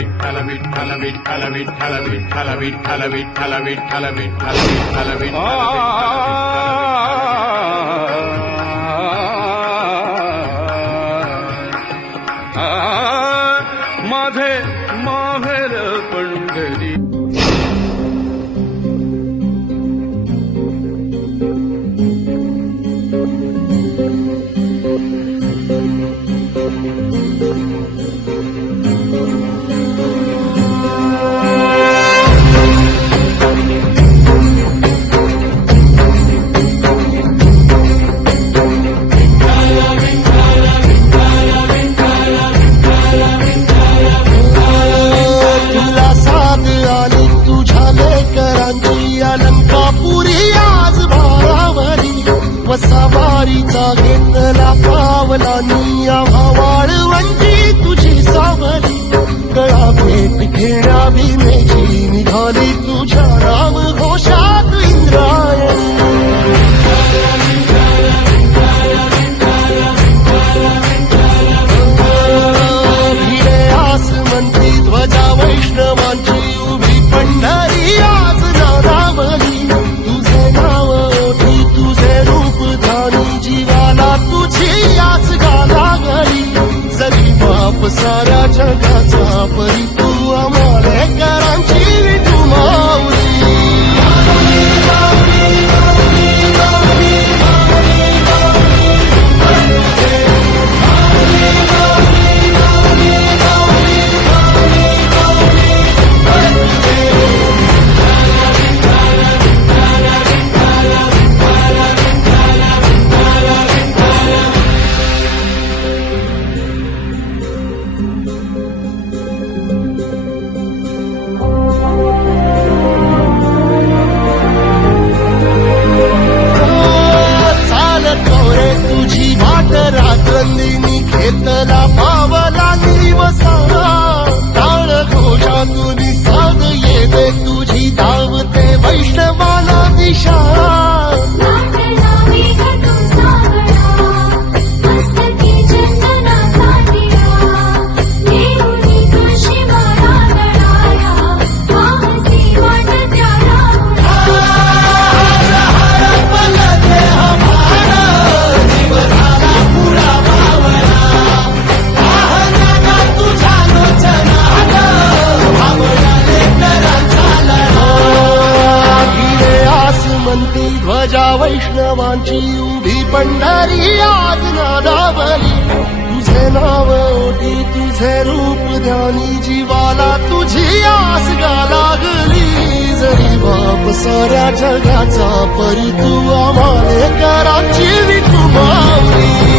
विठ्ठल विठ्ठल विठ्ठल विठ्ठल विठ्ठल विठ्ठल विठ्ठल विठ्ठल विठ्ठल विठ्ठल माझे माहेर पंढरी. सवारीचा घेतला पावला निया वाळवंटी तुझी सावली. गळा भेट घेण्या भीमेची निघाली तुझ्या राम घोषात इंद्रायणी. भिडे आसमंती ध्वजा वैष्णवांची उभी पंढरी आज नारावली. तुझे नाव ओठी तुझे रूप धानी जीवाला तुझी आस लागली. जरी बाप साऱ्या जगाचा परी तू आमालेकरांची विठू माऊली. रात्रंदिनी घेतला पावला निवसा. टाळ घोषातून साध येते तुझी धावते वैष्णवाला दिशा. ध्वजा वैष्णवांची उभी पंढरी आज नादावली. तुझे नाव ओटी तुझे रूप ध्यानी जीवाला तुझी आस लागली. जरी बाप साऱ्या जगाचा परी तू आमालेकरांची विठू माऊली.